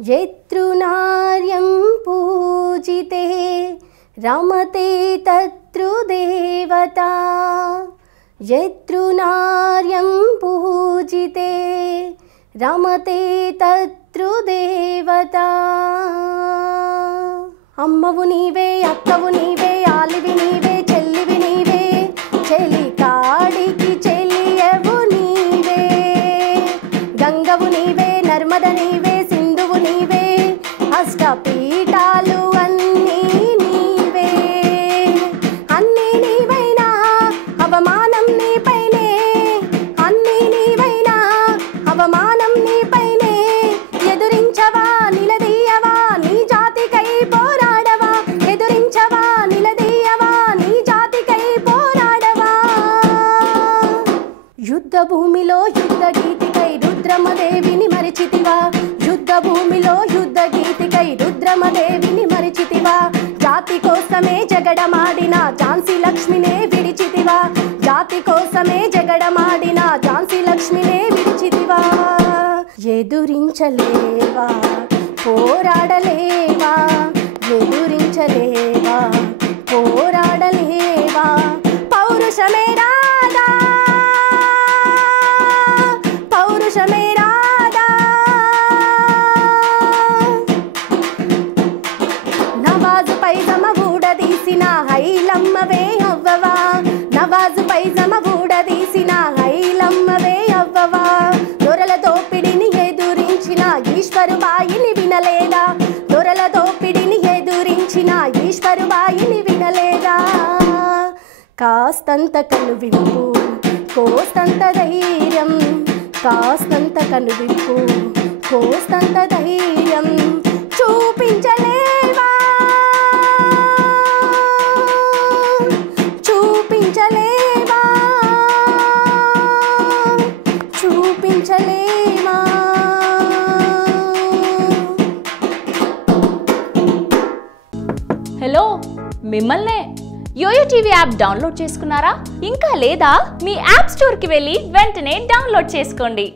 यत्रुनार्यं पूजिते रमते तत्रुदेवता यत्रुनार्यं पूजिते रमते तत्रुदेवता अम्मवु नीवे अक्कवु नीवे आलिवि नीवे చెల్లివి నీవే చెలి కాడికి చెలియవు నీవే గంగవు నీవే నర్మద నీవే సింధువు నీవే అష్టపీఠాలు అన్నీ నీవే అన్నీ నీవైనా అవమానం నీపైనే అన్నీ నీవైనా అవమానం నీపైనే ఎదురించవా నిలదీయవా నీ జాతికై పోరాడవా ఎదురించవా నిలదీయవా నీ జాతికై పోరాడవా యుద్ధ భూమిలో యుద్ధ గీతికై రుద్రమదేవిని మరిచితివా యుద్ధ భూమిలో యుద్ధ గీతికై రుద్రమదేవిని మరిచితివా జాతి కోసమే జగడమాడిన ఝాన్సీ లక్ష్మినే విడిచితివా జాతి కోసమే జగడమాడిన ఝాన్సీ లక్ష్మినే విడిచితివా ఎదురించలేవా పోరాడలేవా ఎదురించలేవా పోరాడలేవా పౌరుషమే రాదా పౌరుషమే రాదా నవాజు పైజమ ఊడదీసిన హైలమ్మవే అవ్వవా నవాజు పైజమ ఊడదీసిన హైలమ్మవే అవ్వవా దొరల దోపిడిని ఎదురించిన ఈశ్వరుబాయిని వినలేదా దొరల దోపిడిని ఎదురించిన ఈశ్వరుబాయిని వినలేదా కాస్తంత కనువిప్పు కోస్తంత ధైర్యం కాస్తంత కనువిప్పు కోస్తంత ధైర్యం చూపించలేవా చూపించలేవా చూపించలేవా హలో మిమ్మల్నే యోయో టీవీ యాప్ డౌన్లోడ్ చేసుకున్నారా? ఇంకా లేదా? మీ యాప్ స్టోర్కి వెళ్ళి వెంటనే డౌన్లోడ్ చేసుకోండి.